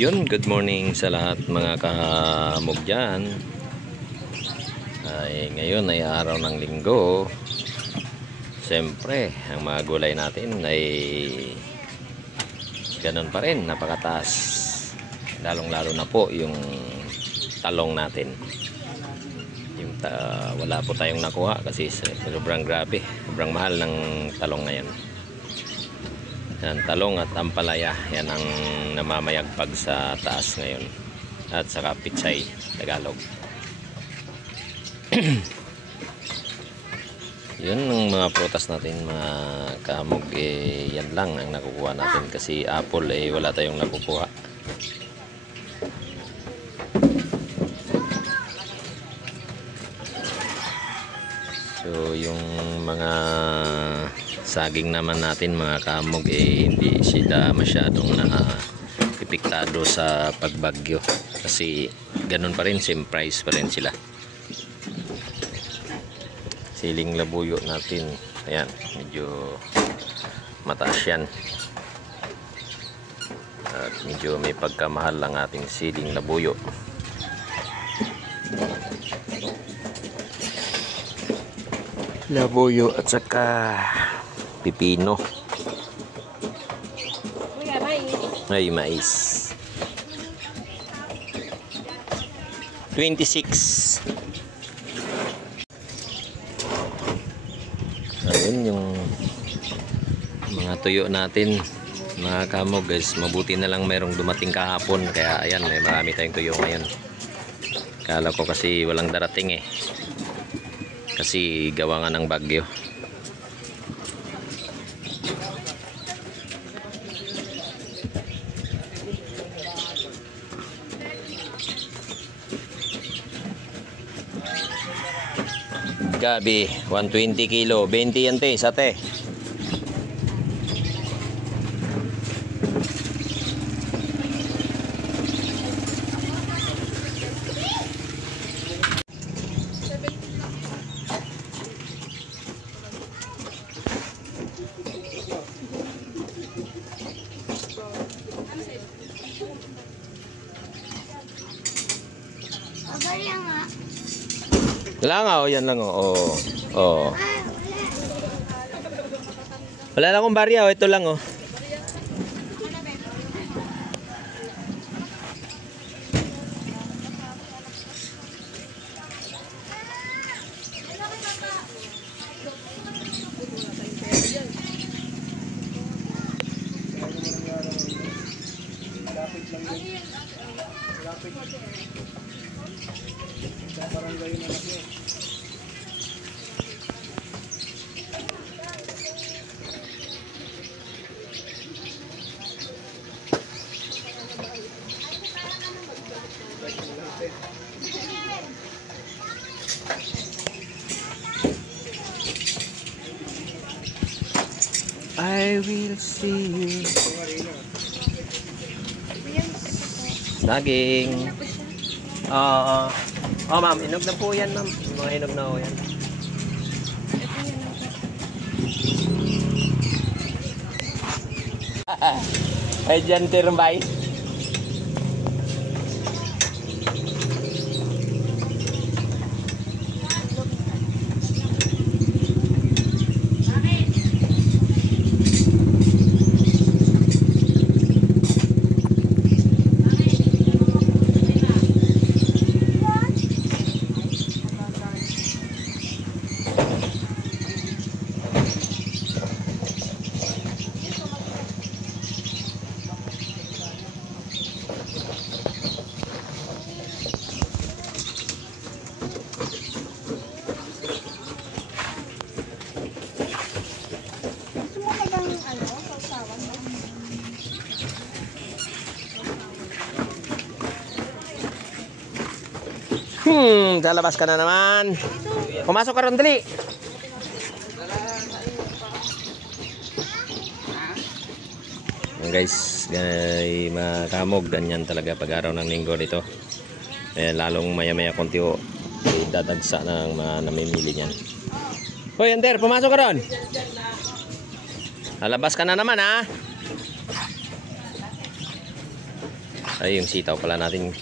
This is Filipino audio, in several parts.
Yun, good morning sa lahat mga kahamog dyan. Ngayon ay araw ng linggo. Siyempre, ang mga gulay natin ay ganun pa rin, napakataas. Lalong-lalo na po yung talong natin. Wala po tayong nakuha kasi sobrang grabe, sobrang mahal ng talong ngayon. Yan, talong at ampalaya, yan ang namamayagpag sa taas ngayon. At saka pichay, Tagalog. Yun ang mga prutas natin, mga kamog, yan lang ang nakukuha natin kasi apple wala tayong nakukuha. So yung mga saging naman natin mga kamog hindi sila masyadong epektado sa pagbagyo kasi ganun pa rin, same price pa rin sila. Siling labuyo natin, ayan, medyo mataas yan at medyo may pagkamahal lang ating siling labuyo. Labuyo at saka pipino. Ay, mais. 26. Ayun yung mga tuyo natin mga kamog guys. Mabuti na lang mayroong dumating kahapon. Kaya ayan, may marami tayong tuyo ngayon. Kala ko kasi walang darating kasi gawa nga ng bagyo. Gabi, 120 kilo, 20 yan te, sate. Wala nga, yan lang wala lang akong barya, ito lang I will see you. Saging. Ma'am, inog na po yan, ma'am. Mga inog na po yan. Ay, dyan tirumbay. Lalabas ka na naman. Pumasok ka ron, dali. Guys, mga kamog, ganyan talaga pag araw ng linggo nito. Lalong maya-maya konti dadagsa ng mga namimili niyan. Hoy, Ander, pumasok ka ron. Lalabas ka na naman, ha? Ay, yung sitaw pala natin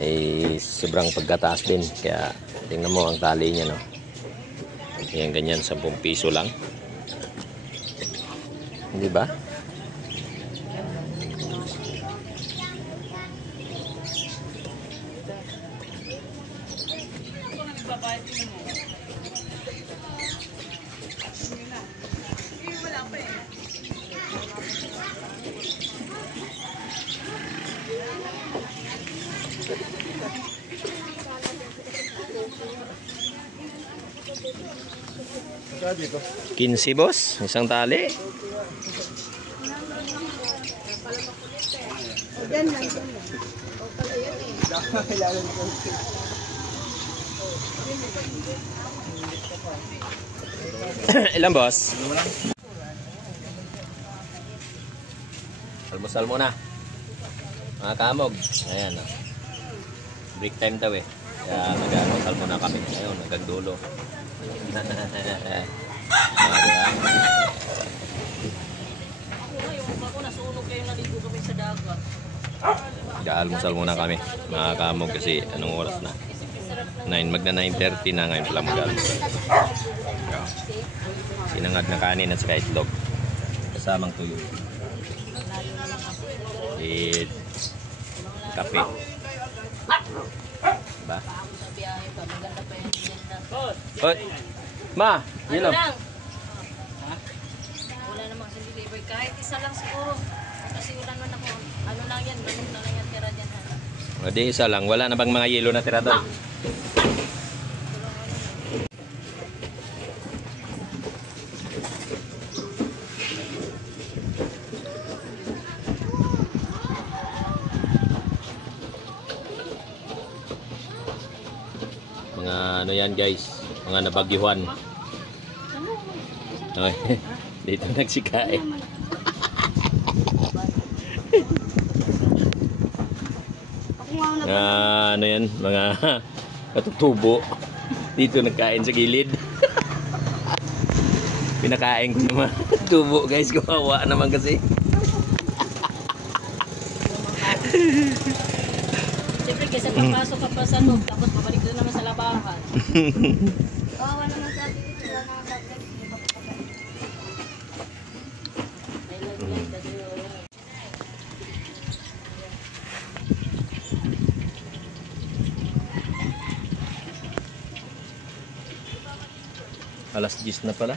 ay sobrang pagkataas din. Kaya tingnan mo ang tali niya, no. Yan, ganyan, 10 piso lang. Hindi ba? Dito. 15 boss, isang tali. Diyan lang, diyan lang. O pala yan eh. Ilan boss? Almusal muna. Mga kamog. Ayan, oh. Break time daw eh. Kaya nag-almusal muna kami. Ayun, nagagdulo. Nag-almusal muna kami. Mga kamog kasi anong oras na? 9, magna 9:30 na ngayon pala mag-almusal. Sinangag na kanin at saka itlog. Kasamang tuyo. With kape. Ba? Hoy. Ma, Ano yun lang? Wala namang sa deliver. Kahit isa lang siguro. Kasi wala naman ako. Ano lang yan? Ganun na lang yan tira dyan. O di isa lang. Wala na bang mga yelo na tira doon? Mga ano yan guys, mga nabagyuhan. Ay, dito nagsikain. Ano yan, mga katutubo. Dito nagkain sa gilid. Pinakain ko naman tubo guys, kawawa naman kasi. Siyempre kasi papasok ka pa sa loob. Tapos babalik doon naman sa labahan. Kawawa naman sa atin dito. Wala naman sa atin. Ay, nag-like na din yun. Alas 10 na pala.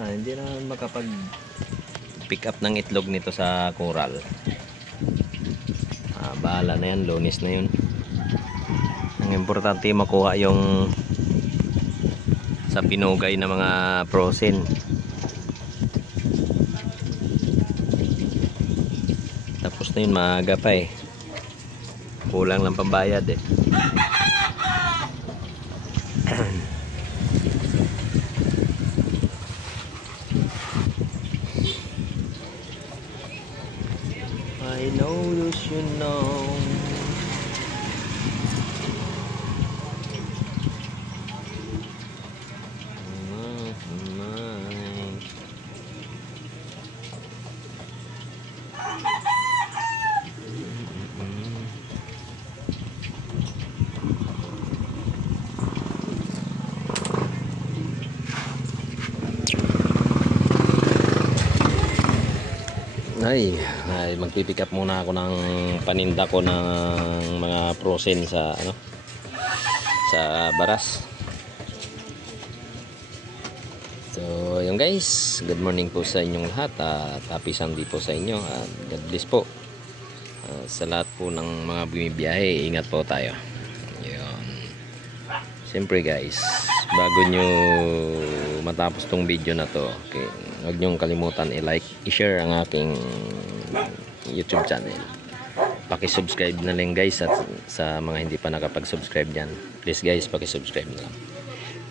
Hindi na makapag pick up ng itlog nito sa coral. Bahala na yan, Lunes na yun. Ang importante makuha yung sa pinugay na mga frozen. Tapos na yun, maaga pa eh. Kulang lang pambayad eh. I know you should know. Ay, magpipick up muna ako ng paninda ko ng mga frozen sa sa Baras. So, yun guys, good morning po sa inyong lahat at happy Sunday po sa inyo at God bless po. Sa lahat po ng mga bumibiyahe, ingat po tayo. Yun. Siyempre guys, bago nyo matapos tong video na to, okay, huwag nyong kalimutan i-like, i-share ang aking YouTube channel. Paki-subscribe na lang guys at sa mga hindi pa nakapag-subscribe dyan. Please guys, paki-subscribe na lang.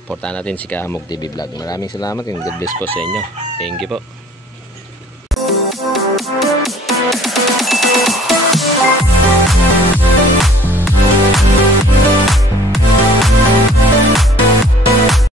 Portahan natin si Kahamog TV Vlog. Maraming salamat and God bless po sa inyo. Thank you po.